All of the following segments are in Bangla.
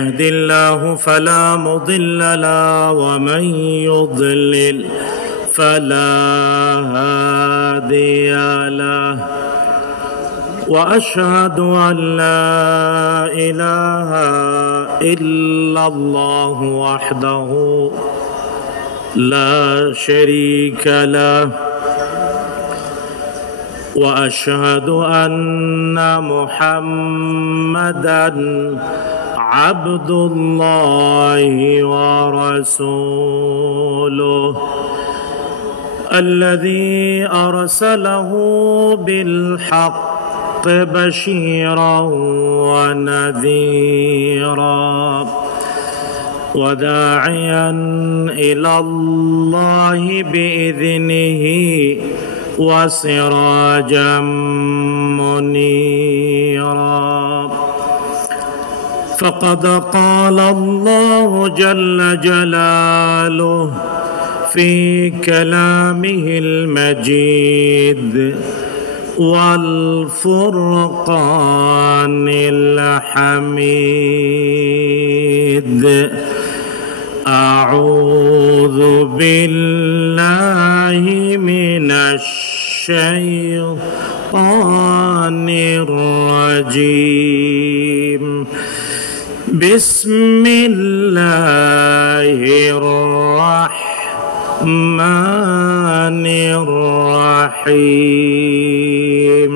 يهد الله فلا مضل له ومن يضلل فلا هادي له وأشهد أن لا إله إلا الله وحده لا شريك له وأشهد أن محمدًا عبد الله ورسوله الذي أرسله بالحق بشيرا ونذيرا وداعيا إلى الله بإذنه وسراجا منيرا فقد قال الله جل جلاله في كلامه المجيد والفرقان الحميد أعوذ بالله من الشيطان الرجيم بسم الله الرحمن الرحيم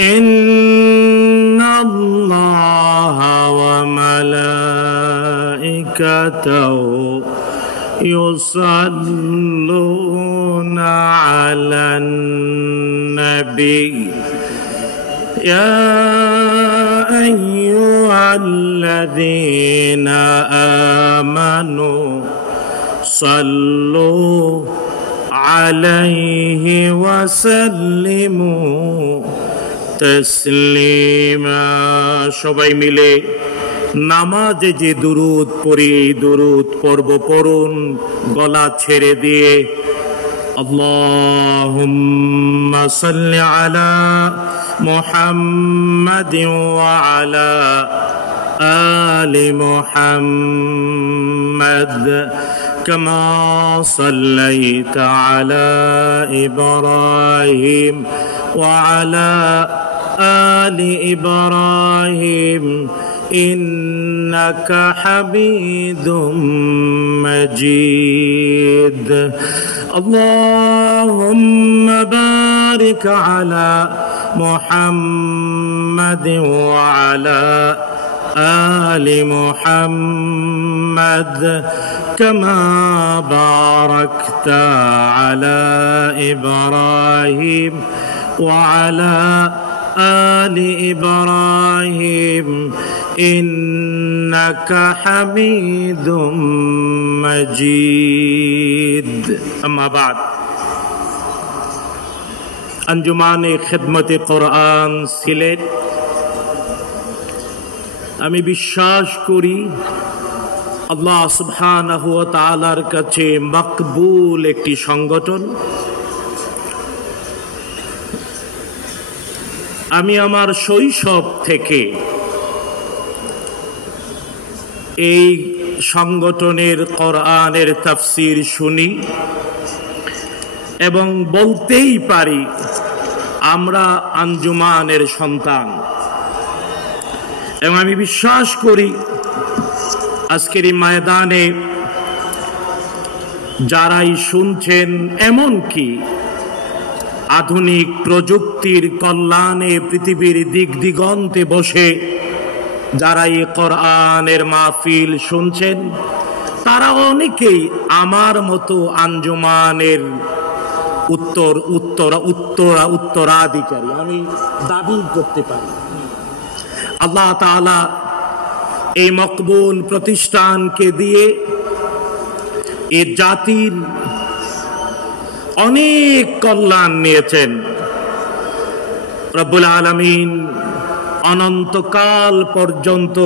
إن الله وملائكته يصلون على النبي يا أيها الذين آمنوا صلوا عليه وسلموا تسليما সবাই মিলে নামাজে যে দুরূদ পড়ি দুরূদ পড়ব পড়ুন গলা ছেড়ে দিয়ে আল্লাহুম্মা সাল্লি আলা মুহাম্মাদিন ওয়া আলা আলি মুহাম্মাদ কামা সাল্লাইতা আলা ইব্রাহিম ওয়া আলা আলি ইব্রাহিম إنك حميد مجيد اللهم بارك على محمد وعلى آل محمد كما باركت على إبراهيم وعلى آل إبراهيم إنك حميد مجيد أما بعد আঞ্জুমানে খিদমতে কোরআন সিলেট আমি বিশ্বাস করি আল্লাহ সুবহানাহু ওয়া তাআলার কাছে মকবুল একটি সংগঠন। আমি আমার শৈশব থেকে এই সংগঠনের কোরআনের তাফসীর শুনি এবং বলতেই পারি আমরা আঞ্জুমানের সন্তান এবং আমি বিশ্বাস করি আজকের এই ময়দানে যারাই শুনছেন এমনকি আধুনিক প্রযুক্তির কল্যাণে পৃথিবীর দিক দিগন্তে বসে যারা এই কোরআনের মাহফিল শুনছেন তারা অনেকেই আমার মতো আঞ্জুমানের উত্তরাধিকারী আমি দাবি করতে পারি। আল্লাহ তাআলা এই মকবুল প্রতিষ্ঠানকে দিয়ে এই জাতির অনেক কল্যাণ নিয়েছেন। রব্বুল আলামিন অনন্তকাল পর্যন্ত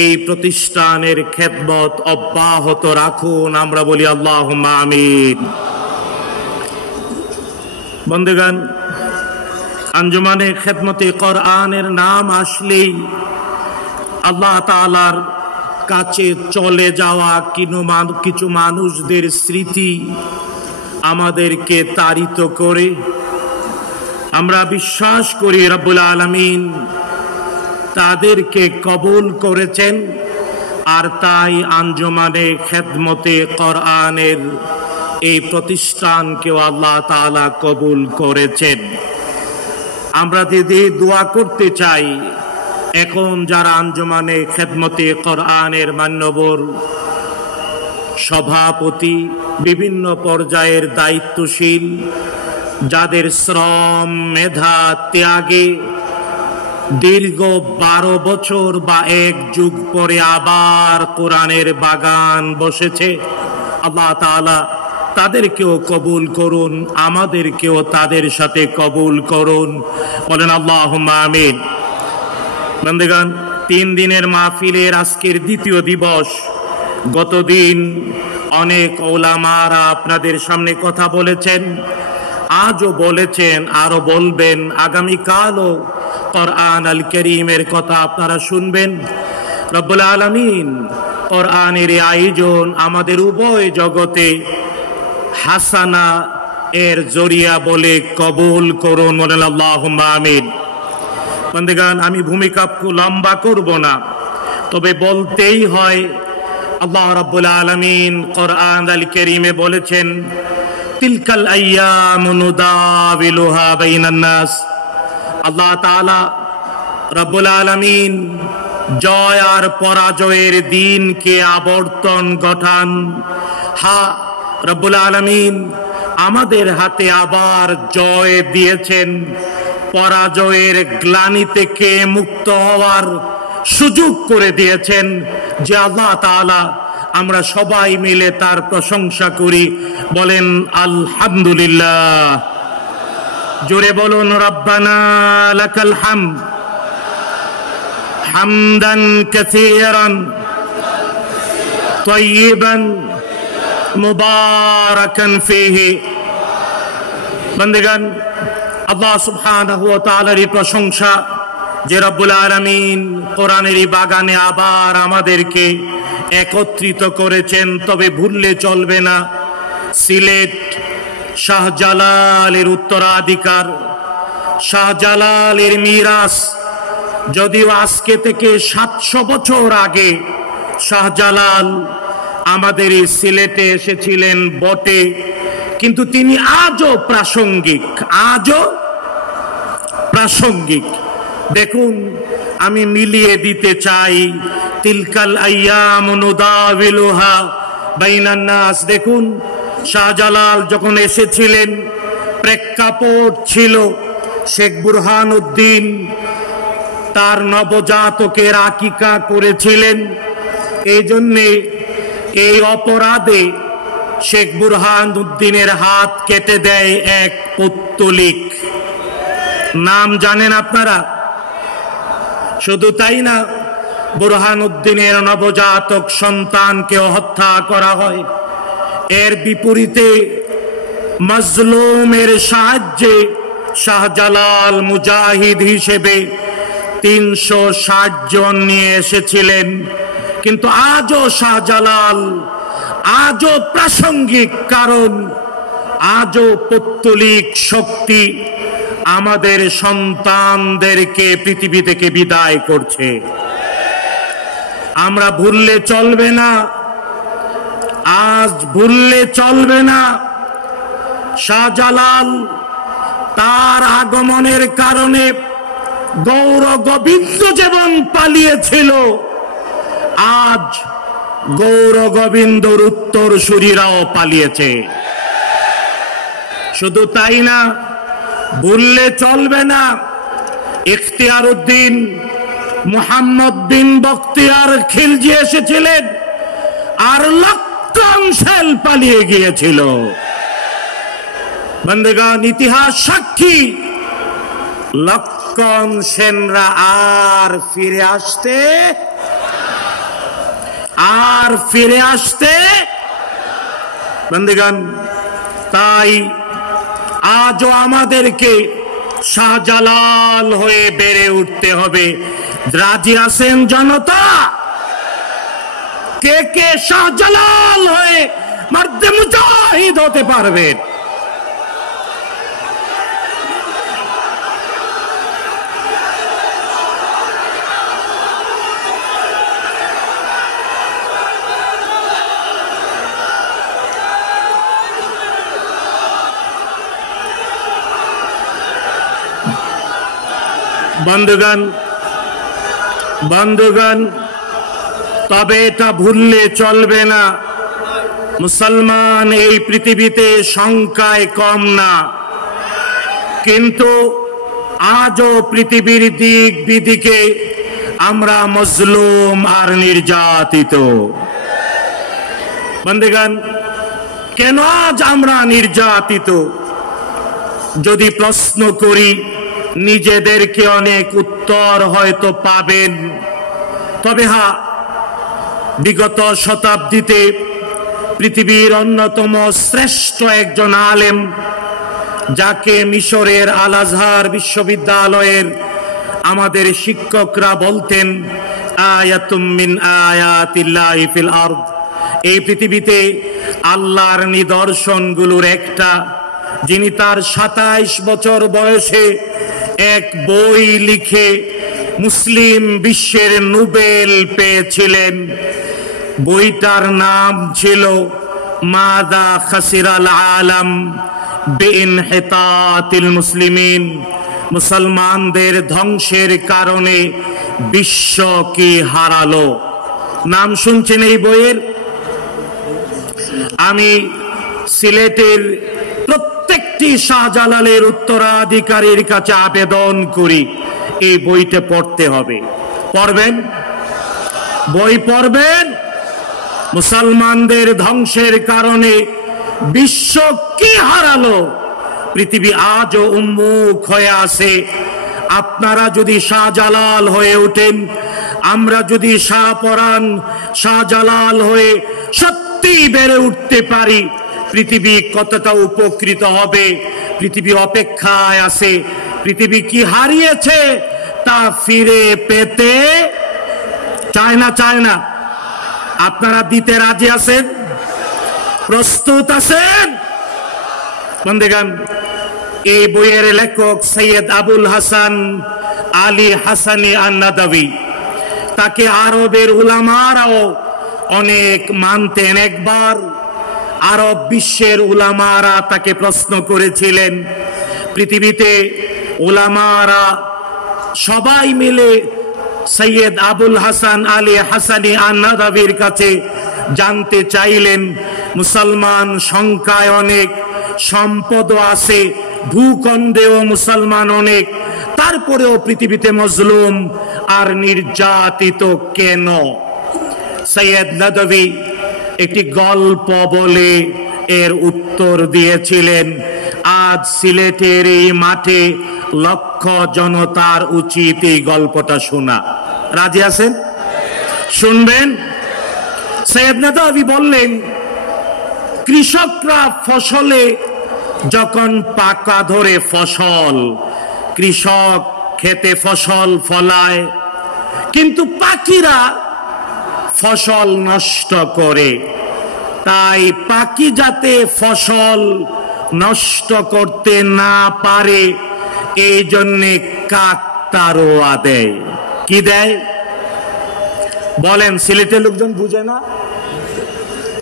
এই প্রতিষ্ঠানের খেদমত অব্যাহত রাখুন, আমরা বলি আল্লাহুম্মা আমিন। বন্ধুগণ, আঞ্জুমানে খেদমতে কোরআনের নাম আসলেই আল্লাহ তাআলার কাছে চলে যাওয়া কিছু মানুষদের স্মৃতি আমাদেরকে তাড়িত করে। আমরা বিশ্বাস করি রব্বুল আলামিন তাদেরকে কবুল করেছেন, আর তাই আঞ্জুমানে খেদমতে কোরআনের এই প্রতিষ্ঠানকেও আল্লাহ তাআলা কবুল করেছেন। আমরা দিদি দোয়া করতে চাই, এখন যারা আঞ্জুমানে খেদমতে কোরআনের মান্যবর সভাপতি, বিভিন্ন পর্যায়ের দায়িত্বশীল, যাদের শ্রম মেধা ত্যাগে দীর্ঘ 12 বছর বা 1 যুগ পরে আবার কোরআনের বাগান বসেছে, আল্লাহ তাআলা তাদেরকেও কবুল করুন, আমাদেরকেও তাদের সাথে কবুল করুন, বলেন আল্লাহুম্মা আমিন। বন্ধুগণ, 3 দিনের মাহফিলের আজকের দ্বিতীয় দিবস। গতদিন অনেক ওলামারা আপনাদের সামনে কথা বলেছেন, আজও বলেছেন, আরো বলবেন, আগামীকালও কোরআন আল কারীমের কথা আপনারা শুনবেন। রব্বুল আলামিন কোরআনের আয়োজন আমাদের উভয় জগতে হাসানা এর জরিয়া বলে কবুল করুন, বলেন আল্লাহুম্মা আমিন। বন্ধুগণ, আমি ভূমিকা লম্বা করব না, তবে বলতেই হয়, আল্লাহ রাব্বুল আলামিন কোরআন আল কারীমে বলেছেন, তিলকাল আইয়ামু নুদাবিলুহা বাইনান নাস। আল্লাহ তাআলা রাব্বুল আলামিন জয় আর পরাজয়ের দিনকে আবর্তন ঘটান। হ্যাঁ, রব্বুল আলামিন আমাদের হাতে আবার জয় দিয়েছেন, পরাজয়ের গ্লানি থেকে মুক্ত হওয়ার সুযোগ করে দিয়েছেন, যে আল্লাহ তাআলা আমরা সবাই মিলে তার প্রশংসা করি, বলেন আলহামদুলিল্লাহ। জোরে বলুন রব্বানা লাকাল হামদ হামদান কাসীরান তাইয়িবান মুবারাকান ফীহি। বন্ধুগণ, আল্লাহ সুবহানাহু ওয়া তাআলার প্রশংসা যে রব্বুল আলামিন কোরআনের বাগানে আবার আমাদেরকে একত্রিত করেছেন। তবে ভুললে চলবে না, সিলেট শাহজালালের উত্তরাধিকার, শাহজালালের মিরাস। যদিও আজকে থেকে 700 বছর আগে শাহজালাল আমাদের এই সিলেটে এসেছিলেন বটে, কিন্তু তিনি আজও প্রাসঙ্গিক, আজও প্রাসঙ্গিক। দেখুন, আমি মিলিয়ে দিতে চাই, তিলকাল আইয়ামু নুদাবিলুহা বাইনান নাস। দেখুন, শাহজালাল যখন এসেছিলেন, প্রেক্ষাপট ছিল শেখ বুরহানুদ্দিন তার নবজাতকের আকিকা করেছিলেন। এই জন্যে এই অপরাধে শেখ বুরহানুদ্দিনের হাত কেটে দেয় এক পৌত্তলিক। নাম জানেন আপনারা? শুধু তাই না, বুরহানুদ্দিনের নবজাতক সন্তানকে হত্যা করা হয়। এর বিপরীতে মাজলুমের সাহায্যে শাহজালাল মুজাহিদ হিসেবে 360 জন নিয়ে এসেছিলেন। কিন্তু আজও শাহজালাল আজও প্রাসঙ্গিক, কারণ আজও পৌত্তলিক শক্তি আমাদের সন্তানদেরকে পৃথিবী থেকে বিদায় করছে। আমরা ভুললে চলবে না, আজ ভুললে চলবে না। শাহজালাল তার আগমনের কারণে গৌর গোবিন্দ যেমন পালিয়েছিল, আজ গৌর গোবিন্দর উত্তরসূরিরাও পালিয়েছে। শুধু তাই না, ভুললে চলবে না, ইখতিয়ার উদ্দিন মুহাম্মদ বিন বখতিয়ার খিলজি এসেছিলেন, আর লক্ষণ সেল পালিয়ে গিয়েছিল। বন্ধুগণ, ইতিহাস সাক্ষী, লক্ষণ সেনরা আর ফিরে আসতে বন্ধুগণ, তাই আজও আমাদেরকে শাহজালাল হয়ে বেড়ে উঠতে হবে। রাজি আছেন জনতা? কে কে শাহজালাল হয়ে মার্দে মুজাহিদ হতে পারবেন? বন্ধুগণ, তবে এটা ভুললে চলবে না, মুসলমান এই পৃথিবীতে সংখ্যায় কম না, কিন্তু আজও পৃথিবীর দিক বিদিকে আমরা মজলুম আর নির্যাতিত। বন্ধুগণ, কেন আজ আমরা নির্যাতিত? যদি প্রশ্ন করি, নিজেদেরকে অনেক উত্তর হয়তো পাবেন। তবে হ্যাঁ, বিগত শতাব্দীতে পৃথিবীর অন্যতম শ্রেষ্ঠ একজন আলেম, যাকে মিশরের আল আজহার বিশ্ববিদ্যালয়ের আমাদের শিক্ষকরা বলতেন আয়াতুম মিন আয়াতিল্লাহি ফিল আরদ, এই পৃথিবীতে আল্লাহর নিদর্শনগুলোর একটা, যিনি তার 27 বছর বয়সে এক বই লিখে মুসলিম বিশ্বের নোবেল পেয়েছিলেন। বইটার নাম ছিল মাযা খাসিরাল আলাম বিইনহিতাতিল মুসলিমিন, মুসলমানদের ধ্বংসের কারণে বিশ্ব কি হারালো। নাম শুনছেন এই বইয়ের? আমি সিলেটের প্রত্যেকটি শাহজালালের উত্তরাধিকারীর কাছে আবেদন করি, এই বইটা পড়তে হবে। পড়বেন? বই পড়বেন? মুসলমানদের ধ্বংসের কারণে বিশ্ব কি হারালো। পৃথিবী আজও উন্মুখ হয়ে আছে। আপনারা যদি শাহজালাল হয়ে ওঠেন, আমরা যদি শাহপরাণ শাহজালাল হয়ে সত্যি বেড়ে উঠতে পারি, পৃথিবী কতটা উপকৃত হবে। পৃথিবী অপেক্ষায় আছে। পৃথিবী কি হারিয়েছে তা ফিরে পেতে চায় না। আপনারা দিতে রাজি আছেন? প্রস্তুত আছেন? বন্ধুগণ, এই বইয়ের লেখক সৈয়দ আবুল হাসান আলী হাসানি আন-নাদভী, তাকে আরবের উলামারাও অনেক মানতেন। একবার আরব বিশ্বের উলামারা তাকে প্রশ্ন করেছিলেন, পৃথিবীতে উলামারা সবাই মিলে সৈয়দ আবুল হাসান আলী হাসানি আন-নাদভীর কাছে জানতে চাইলেন, মুসলমান সংখ্যায় অনেক, সম্পদও আছে, ভূখণ্ডেও মুসলমান অনেক, তারপরেও পৃথিবীতে মজলুম আর নির্যাতিত কেন? সৈয়দ নাদভী একটি গল্প বলে এর উত্তর দিয়েছিলেন। আজ সিলেটের এই মাঠে লক্ষ জনতার উচিত এই গল্পটা শোনা। রাজি আছেন? শুনবেন? সৈয়দ নাদভী বললেন, কৃষকরা ফসলে যখন পাকা ধরে ফসল, কৃষক খেতে ফসল ফলায়, কিন্তু পাখিরা ফসল নষ্ট করে। তাই পাখি যাতে ফসল নষ্ট করতে না পারে, এই জন্যে কাকতারোয়া দেয়। কি দেয় বলেন? সিলেটের লোকজন বুঝে না?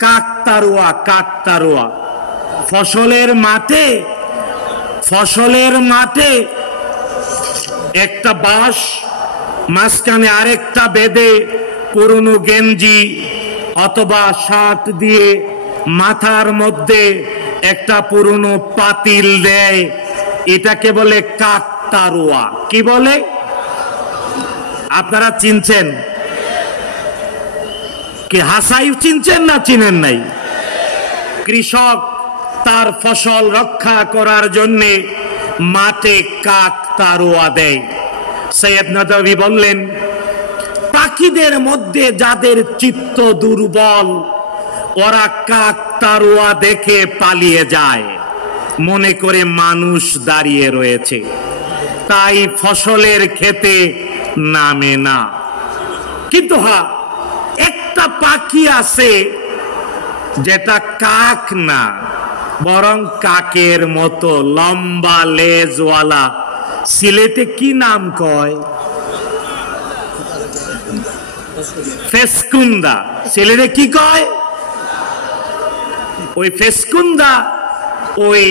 কাকতারোয়া। ফসলের মাঠে একটা বাঁশ, মাঝখানে আরেকটা বেঁধে পুরনো গেঞ্জি অথবা শার্ট দিয়ে মাথার মধ্যে একটা পুরনো পাতিল দেয়। এটাকে বলে কাকতারোয়া। কি বলে? আপনারা চিনছেন কি? হাসাই চিনছেন না চিনেন নাই? কৃষক তার ফসল রক্ষা করার জন্যে মাঠে কাকতারোয়া দেয়। সৈয়দ নাদভী বললেন, পাখিদের মধ্যে যাদের চিত্ত দুর্বল, ওরা কাকতারোয়া দেখে পালিয়ে যায়, মনে করে মানুষ দাঁড়িয়ে রয়েছে। তাই ফসলের ক্ষেতে নামে না। কিন্তু হ্যাঁ, একটা পাখি আছে যেটা কাক না, বরং কাকের মতো লম্বা লেজওয়ালা। সিলেটে কি নাম কয়? ফেসকুন্দা। সিলেটে কি কয়? ওই ফেসকুন্দা ওই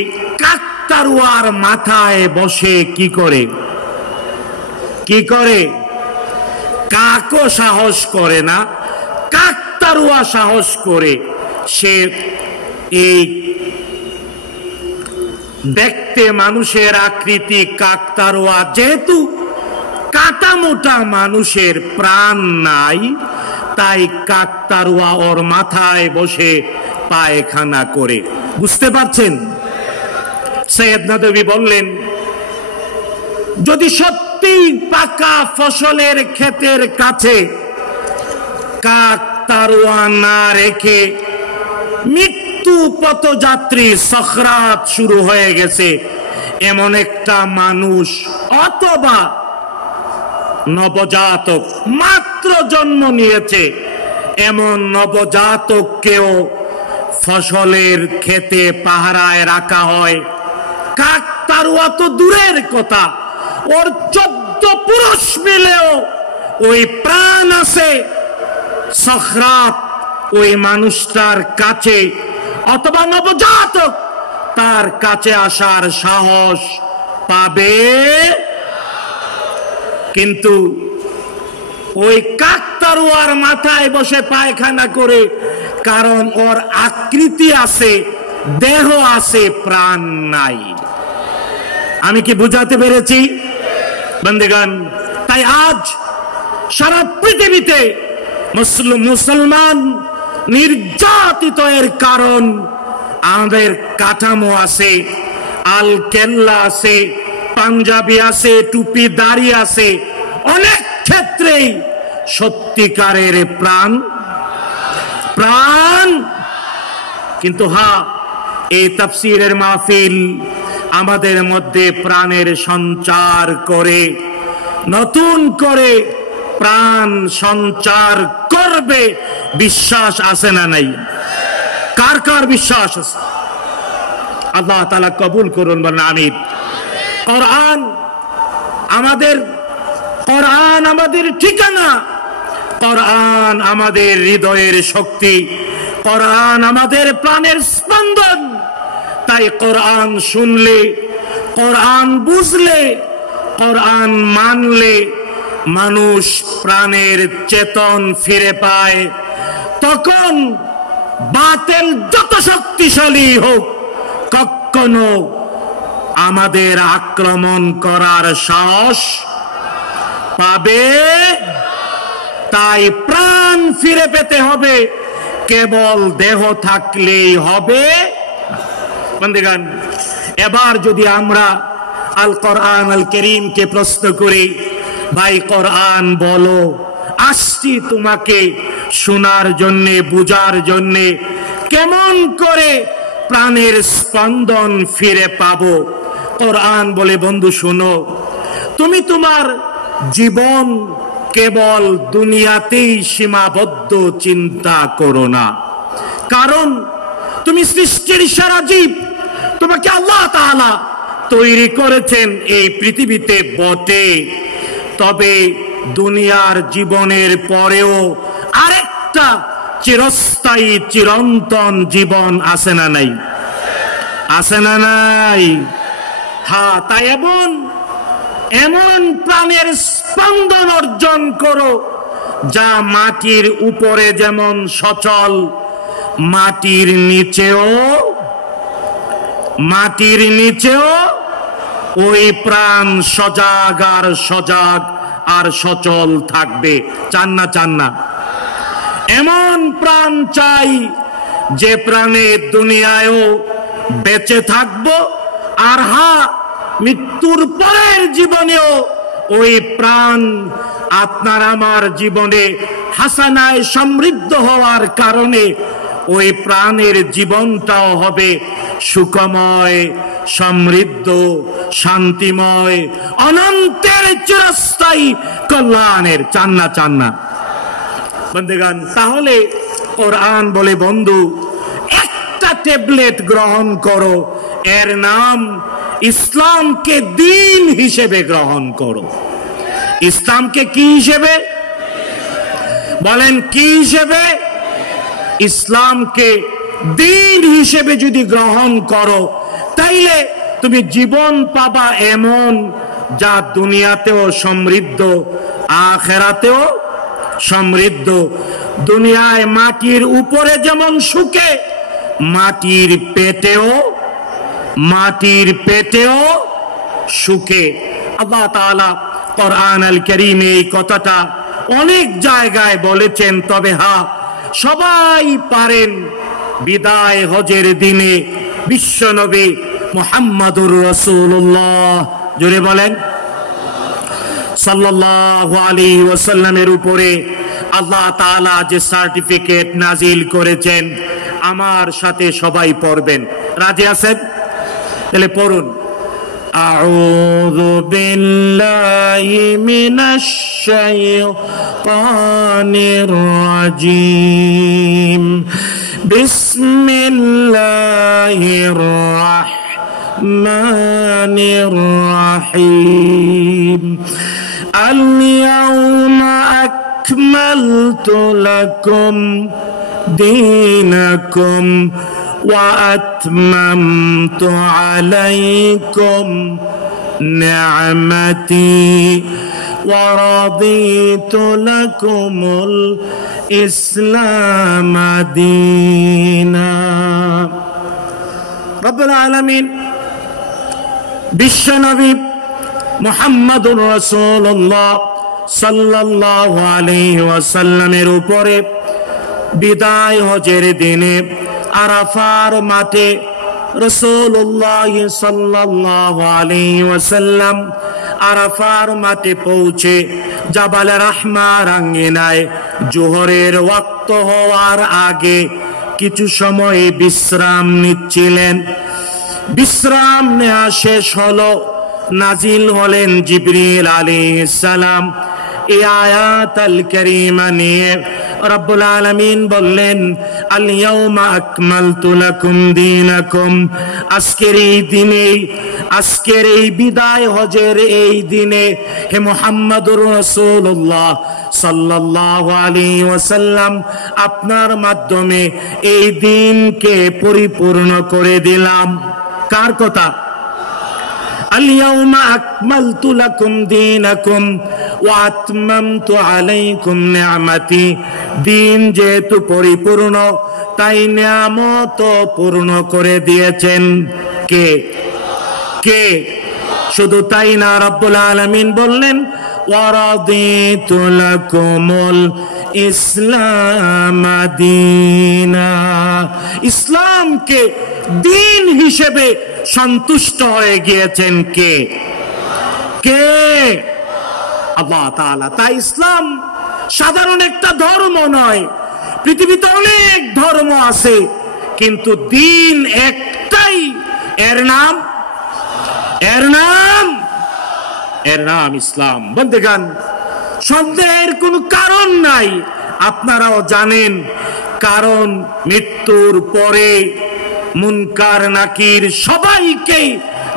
কাকতারুয়ার মাথায় বসে কি করে? কাকও সাহস করে না, কাকতারুয়া সাহস করে। সে এই দেখতে মানুষের আকৃতি কাকতারুয়া, যেহেতু কাটা মোটা মানুষের প্রাণ নাই, তাই কাকতারুয়া ওর মাথায় বসে পায়খানা করে। বুঝতে পারছেন? সৈয়দ নদভী বললেন, যদি সত্যি পাকা ফসলের ক্ষেতের কাছে কাকতারুয়া না রেখে মৃত্যু পথযাত্রী সখরাত শুরু হয়ে গেছে এমন একটা মানুষ, অথবা নবজাতক মাত্র জন্ম নিয়েছে এমন নবজাতককেও ফসলের ক্ষেতে পাহারায় রাখা হয়, কাকতারুয়া তো দূরের কথা, ওর 14 পুরুষ মিলেও ওই প্রাণ আছে, সখরাত ওই মানুষটার কাছে অথবা নবজাতক তার কাছে আসার সাহস পাবে। কিন্তু ওই কাকতারুয়ার মাথায় বসে পায়খানা করে, কারণ ওর আকৃতি আছে, দেহ আছে, প্রাণ নাই। আমি কি বুঝাতে পেরেছি বন্ধুগণ? তাই আজ সারা পৃথিবীতে মুসলমান নির্যাতিত এর কারণ আমাদের কাঠামো আছে, আল কেল্লা আছে, পাঞ্জাবি আছে, টুপি দাড়ি আছে, অনেক ক্ষেত্রেই সত্যিকারের প্রাণ। কিন্তু হ্যাঁ, এই তাফসীরের মাহফিল আমাদের মধ্যে প্রাণের সঞ্চার করে, নতুন করে প্রাণ সঞ্চার করবে, বিশ্বাস আছে না নাই? কার কার বিশ্বাস আছে? আল্লাহ তাআলা কবুল করুন, বলেন আমিন। কোরআন আমাদের ঠিকানা, কোরআন আমাদের হৃদয়ের শক্তি, কোরআন আমাদের প্রাণের স্পন্দন। তাই কোরআন শুনলে, কোরআন বুঝলে, কোরআন মানলে মানুষ প্রাণের চেতন ফিরে পায়। তখন বাতিল যত শক্তিশালী হোক, কখনো আমাদের আক্রমণ করার সাহস পাবে। তাই প্রাণ ফিরে পেতে হবে, কেবল দেহ থাকলেই হবে। বন্ধুগণ, এবার যদি আমরা আল কোরআন আল কারীমকে প্রশ্ন করি, ভাই কোরআন বলো, আসছি তোমাকে শোনার জন্যে, বুঝার জন্যে, কেমন করে প্রাণের স্পন্দন ফিরে পাবো। কোরআন বলে, বন্ধু শোনো, তুমি তোমার জীবন কেবল দুনিয়াতেই সীমাবদ্ধ চিন্তা করো না, কারণ তুমি সৃষ্টির সেরা জীব। তোমাকে আল্লাহ তাআলা তৈরি করেছেন এই পৃথিবীতে বটে, তবে দুনিয়ার জীবনের পরেও আরেকটা চিরস্থায়ী চিরন্তন জীবন আছে না নাই? আছে না নাই? হ্যাঁ, তাই এমন প্রাণের স্পন্দন অর্জন করো যা মাটির উপরে যেমন সচল, মাটির নিচেও ওই প্রাণ সজাগ আর সচল থাকবে। চান না? এমন প্রাণ চাই যে প্রাণে দুনিয়ায়ও বেঁচে থাকবো, আর হ্যাঁ, মৃত্যুর পরের জীবনেও ওই প্রাণ আপনার আমার জীবনে হাসানায় সমৃদ্ধ হওয়ার কারণে ওই প্রাণের জীবনটাও হবে সুখময়, সমৃদ্ধ, শান্তিময়, অনন্তের চিরস্থায়ী কল্যাণের। চান না বন্ধুগণ? তাহলে কোরআন বলে, বন্ধু একটা ট্যাবলেট গ্রহণ করো, এর নাম ইসলামকে দিন হিসেবে গ্রহণ করো। ইসলামকে কি হিসেবে বলেন? কি হিসেবে? ইসলামকে দিন হিসেবে যদি গ্রহণ করো, তাইলে তুমি জীবন পাবা এমন, যা দুনিয়াতেও সমৃদ্ধ, আখিরাতেও সমৃদ্ধ। দুনিয়ায় মাটির উপরে যেমন সুখে, মাটির পেটেও সুখে। আল্লাহ তাআলা কোরআন আল কারীমে এই কথাটা অনেক জায়গায় বলেছেন। তবে সবাই পারেন বিদায় হজের দিনে বিশ্বনবী মুহাম্মদুর রাসূলুল্লাহ, জোরে বলেন, সাল্লাল্লাহু আলাইহি ওয়াসাল্লামের উপরে আল্লাহ তাআলা যে সার্টিফিকেট নাজিল করেছেন, আমার সাথে সবাই পড়বেন। রাজি আছেন? তাহলে পড়ুন। আউযু বিল্লাহি মিনাশ শাইতানির রাজীম। বিসমিল্লাহির রাহমানির রাহিম। আল-ইয়াওমা আকমালতু লাকুম দীনাকুম وأتممت عليكم نعمتي ورضيت لكم الإسلام دينا। رب العالمين বিশ্বনবী মুহাম্মদুর রাসূলুল্লাহ সাল্লাল্লাহু আলাইহি ওয়াসাল্লামের উপরে বিদায় হজের দিনে আরাফার মাঠে রাসূলুল্লাহ সাল্লাল্লাহু আলাইহি ওয়াসাল্লাম আরাফার মাঠে পৌঁছে জাবাল রাহমার আঙ্গিনায় জোহরের ওয়াক্ত হওয়ার আগে কিছু সময় বিশ্রাম নিচ্ছিলেন। বিশ্রাম নেওয়া শেষ হলো, নাজিল হলেন জিবরিল আলাইহিস সালাম। এই আয়াত আল কারীমা নিয়ে রব্বুল আলামিন বললেন, আল ইয়াউমা আকমালতু লাকুম দীনাকুম। আজকের এই দিনে, আজকের এই বিদায় হজের এই দিনে হে মুহাম্মদুর রাসূলুল্লাহ সাল্লাল্লাহু আলাইহি ওয়াসাল্লাম, আপনার মাধ্যমে এই দিনকে পরিপূর্ণ করে দিলাম। কার কথা? আল-ইয়াওমা আকমালতু লাকুম দীনাকুম ওয়া আতমামতু আলাইকুম নি'মাতি। দিন যেহেতু পরিপূর্ণ, তাই নিয়ামত পূর্ণ করে দিয়েছেন কে? কে? শুধু তাই না, রব্বুল আলামিন বললেন, ওয়া রাদিতু লাকুমুল ইসলাম দীনা। ইসলামকে দিন হিসেবে সন্তুষ্ট হয়ে গিয়েছেন কে? কে? আল্লাহ তাআলা। তাই ইসলাম সাধারণ একটা ধর্ম নয়, পৃথিবীতে অনেক ধর্ম আছে, কিন্তু দিন একটাই, এর নাম ইসলাম। বন্ধুগণ, সন্দেহের কোনো কারণ নাই, আপনারাও জানেন। কারণ মৃত্যুর পরে মুনকার নাকির সবাইকে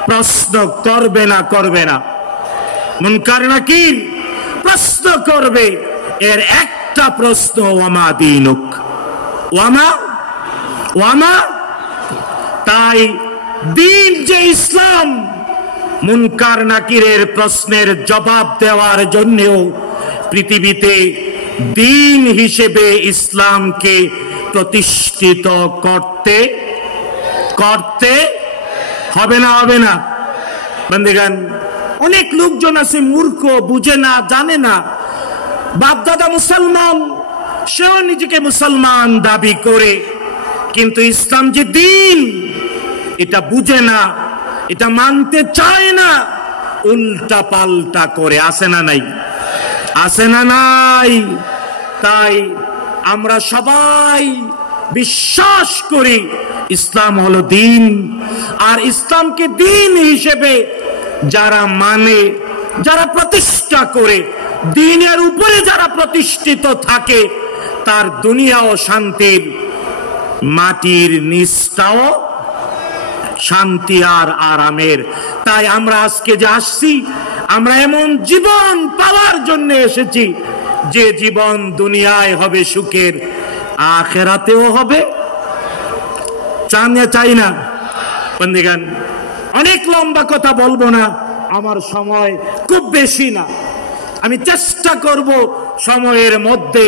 প্রশ্ন করবে না? মুনকার নাকির প্রশ্ন করবে। এর একটা প্রশ্ন, ওয়ামা দীনুক, ওয়ামা। তাই দিন যে ইসলাম, মুনকার নাকিরের প্রশ্নের জবাব দেওয়ার জন্যও পৃথিবীতে দিন হিসেবে ইসলামকে প্রতিষ্ঠিত করতে হবে না? বন্ধুগণ, অনেক লোকজন আছে মূর্খ, বুঝে না, জানে না। বাপদাদা মুসলমান, সেও নিজেকে মুসলমান দাবি করে, কিন্তু ইসলাম যে দিন এটা বুঝে না, এটা মানতে চায় না, উল্টা পাল্টা করে। আসে না নাই? তাই আমরা সবাই বিশ্বাস করি ইসলাম হলো দিন। আর ইসলামকে দিন হিসেবে যারা মানে, যারা প্রতিষ্ঠা করে, দিনের উপরে যারা প্রতিষ্ঠিত থাকে, তার দুনিয়াও শান্তির, মাটির নিচটাও শান্তি আর আরামের। তাই আমরা আজকে যে আসছি, আমরা এমন জীবন পাওয়ার জন্য এসেছি যে জীবন দুনিয়ায় হবে সুখের, আখিরাতেও হবে। চাই না বন্ধুগণ? অনেক লম্বা কথা বলবো না, আমার সময় খুব বেশি না। আমি চেষ্টা করব সময়ের মধ্যে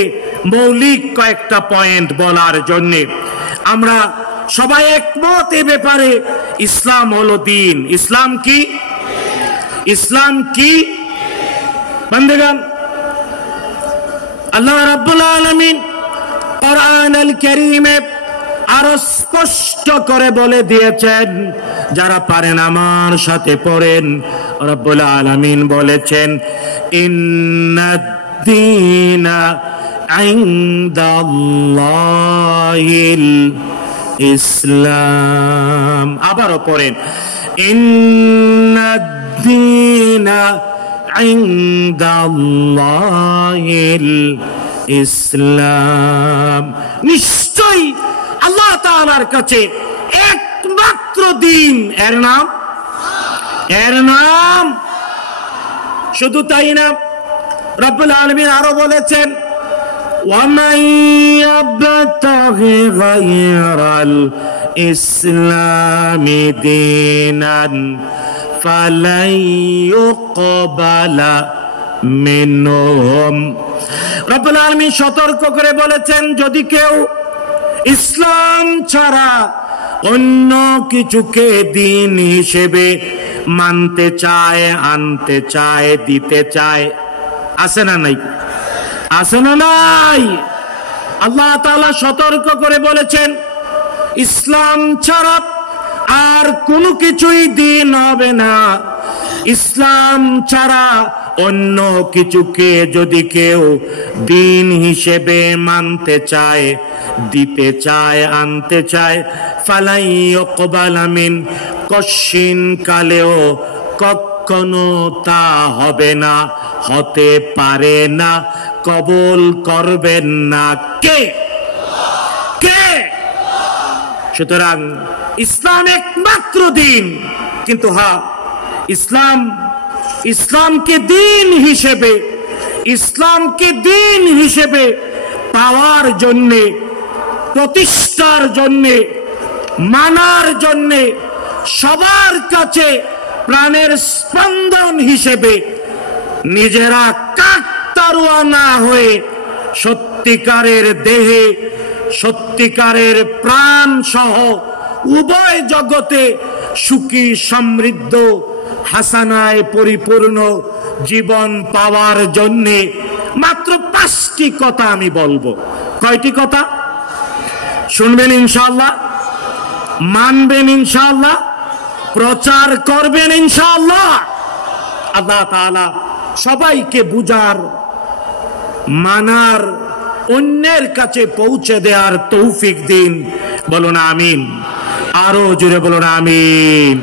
মৌলিক কয়েকটা পয়েন্ট বলার জন্য। আমরা সবাই একমত এ ব্যাপারে, ইসলাম হলো দিন। ইসলাম কি? ইসলাম কি বন্ধুগণ? আল্লাহ রাব্বুল আলামিন কোরআন আল কারীমে আরো স্পষ্ট করে বলে দিয়েছেন, যারা পারেন আমার সাথে পড়েন। রব্বুল আলামিন বলেছেন, ইন্নাদ-দীনা ইনদাল্লাহিল ইসলাম। আবারও পড়েন, ইন্নাদ-দীনা ইনদাল্লাহিল ইসলাম। নিশ্চয়ই আল্লাহ তাআলার কাছে একমাত্র দিন, এর নাম। শুধু তাই না, রব্বুল আলামিন আরো বলেছেন, ওয়ামান ইয়াবতাগি গায়রাল ইসলামি দীনান ফালাই ইউকবালা মিনহুম। রব্বুল আলামিন সতর্ক করে বলেছেন, যদি কেউ ইসলাম ছাড়া অন্য কিছুকে দিন হিসেবে মানতে চায়, আনতে চায়, দিতে চায়, আছে না নাই? আছে না নাই? আল্লাহ তাআলা সতর্ক করে বলেছেন, ইসলাম ছাড়া আর কোনো কিছুই দিন হবে না। ইসলাম ছাড়া অন্য কিছুকে যদি কেউ দিন হিসেবে মানতে চায়, দিতে চায়, আনতে চায়, ফালাই ইউকবালা মিন, কশিন কালেও কখনো তা হবে না, হতে পারে না, কবুল করবেন না। কে? সুতরাং ইসলাম একমাত্র দিন। কিন্তু হ্যাঁ, ইসলামকে দিন হিসেবে পাওয়ার জন্যে, প্রতিষ্ঠার জন্যে, মানার জন্যে, সবার কাছে প্রাণের স্পন্দন হিসেবে নিজেরা কাকতারুয়া না হয়ে সত্যিকারের দেহে, সত্যিকারের প্রাণ সহ উভয় জগতে সুখী, সমৃদ্ধ, হাসানায় পরিপূর্ণ জীবন পাওয়ার জন্যে মাত্র 5টি কথা আমি বলবো। কয়টি কথা? শুনবেন ইনশাআল্লাহ, মানবেন ইনশাআল্লাহ, প্রচার করবেন ইনশাআল্লাহ। আল্লাহ তাআলা সবাইকে বুঝার, মানার, অন্যের কাছে পৌঁছে দেওয়ার তৌফিক দিন। বলুন আমিন। আরো জোরে বলুন আমিন।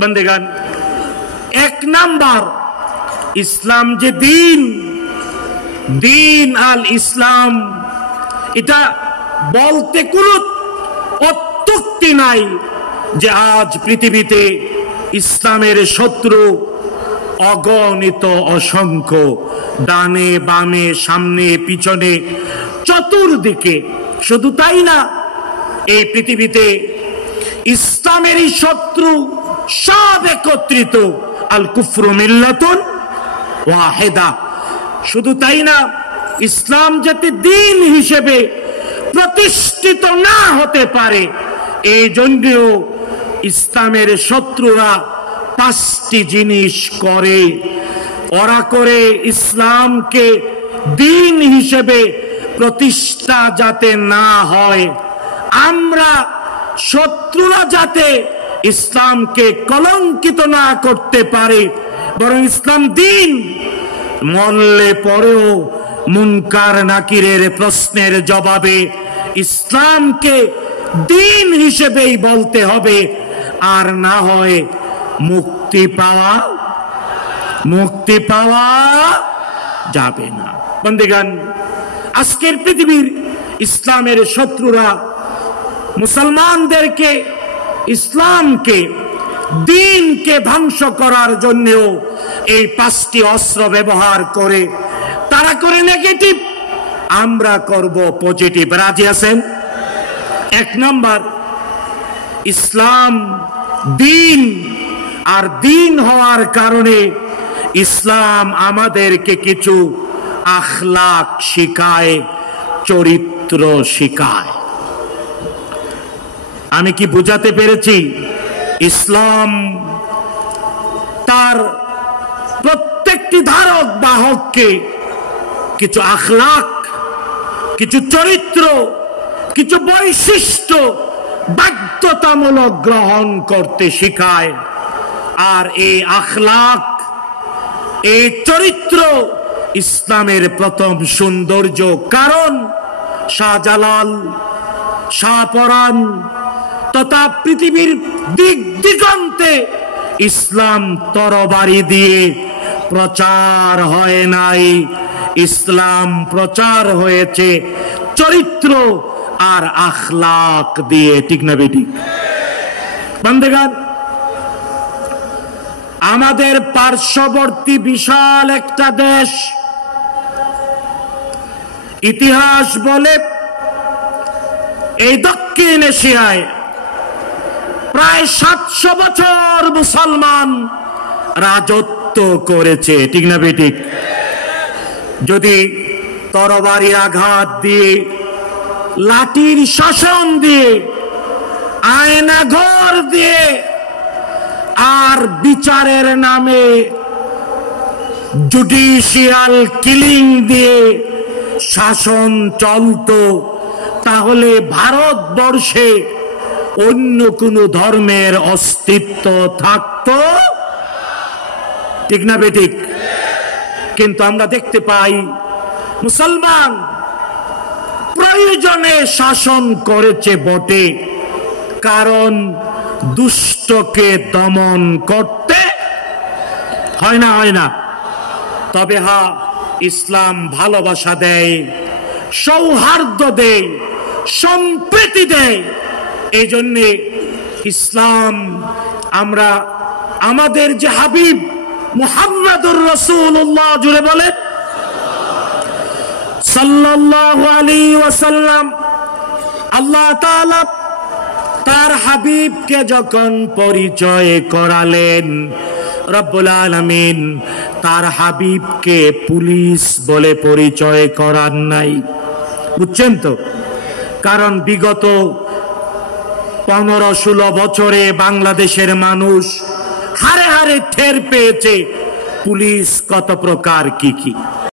বন্ধুগণ, 1 নাম্বার, ইসলাম যে দিন আল ইসলাম, এটা বলতে কোনো অত্যুক্তি নাই যে আজ পৃথিবীতে ইসলামের শত্রু অগণিত, অসংখ্য, ডানে বামে, সামনে পিছনে, চতুর্দিকে। শুধু তাই না, এই পৃথিবীতে ইসলামেরই শত্রু সব একত্রিত। আল কুফরু মিল্লাতুন ওয়াহিদা। শুধু তাই না, ইসলাম যাতে দিন হিসেবে প্রতিষ্ঠিত না হতে পারে, এই জন্যও ইসলামের শত্রুরা 5টি জিনিস করে। ওরা করে ইসলামকে দিন হিসেবে প্রতিষ্ঠা যাতে না হয়, আমরা শত্রুরা যাতে ইসলামকে কলঙ্কিত না করতে পারে, বরং ইসলাম দিন, মরলে পরেও মুনকার নাকিরের প্রশ্নের জবাবে ইসলামকে দিন হিসেবেই বলতে হবে, আর না হয় মুক্তি পাওয়া যাবে না। বন্ধুগণ, আজকের পৃথিবীর ইসলামের শত্রুরা মুসলমানদেরকে, ইসলামকে, দ্বীনকে ধ্বংস করার জন্যও এই 5টি অস্ত্র ব্যবহার করে। তারা করে নেগেটিভ, আমরা করব পজিটিভ। রাজি আছেন? 1 নাম্বার, ইসলাম দ্বীন, আর দ্বীন হওয়ার কারণে ইসলাম আমাদেরকে কিছু আখলাক শিখায়, চরিত্র শিখায়। আমি কি বুঝাতে পেরেছি? ইসলাম তার প্রত্যেকটি ধারক বাহককে কিছু আখলাক, কিছু চরিত্র, কিছু বৈশিষ্ট্য বাধ্যতামূলক গ্রহণ করতে শিখায়। আর এই আখলাক, এই চরিত্র ইসলামের প্রথম সৌন্দর্য। কারণ শাহজালাল, শাহপরাণ তথা পৃথিবীর দিক দিগন্তে ইসলাম তরবারি দিয়ে প্রচার হয় নাই, ইসলাম প্রচার হয়েছে চরিত্র আর আখলাক দিয়ে। ঠিক না বেটি? বন্ধুগণ, আমাদের পার্শ্ববর্তী বিশাল একটা দেশ, ইতিহাস বলে এই দক্ষিণ এশিয়ায় প্রায় 700 বছর মুসলমান রাজত্ব করেছে। ঠিক না বেটি? যদি তরবারি আঘাত দিয়ে, লাঠির শাসন দিয়ে, আয়না ঘর দিয়ে, আর বিচারের নামে জুডিশিয়াল কিলিং দিয়ে শাসন চলতো, তাহলে ভারতবর্ষে অন্য কোন ধর্মের অস্তিত্ব থাকতো? ঠিক না বেঠিক? কিন্তু আমরা দেখতে পাই মুসলমান প্রয়োজনে শাসন করেছে বটে, কারণ দুষ্টকে দমন করতে হয় না। তবে হ্যাঁ, ইসলাম ভালোবাসা দেয়, সৌহার্দ্য দেয়, সম্প্রীতি দেয়। এই জন্যে ইসলাম, আমরা আমাদের যে হাবিব মুহাম্মদুর রাসূলুল্লাহ, জুড়ে বলে সাল্লাল্লাহু আলাইহি ওয়াসাল্লাম, আল্লাহ তাআলা তার হাবিবকে যখন পরিচয় করালেন, রব্বুল আলামিন তার হাবিবকে পুলিশ বলে পরিচয় করান নাই। বুঝছেন তো? কারণ বিগত 15-16 বছরে বাংলাদেশের মানুষ হারে হারে টের পেয়েছে পুলিশ কত প্রকার কি কি।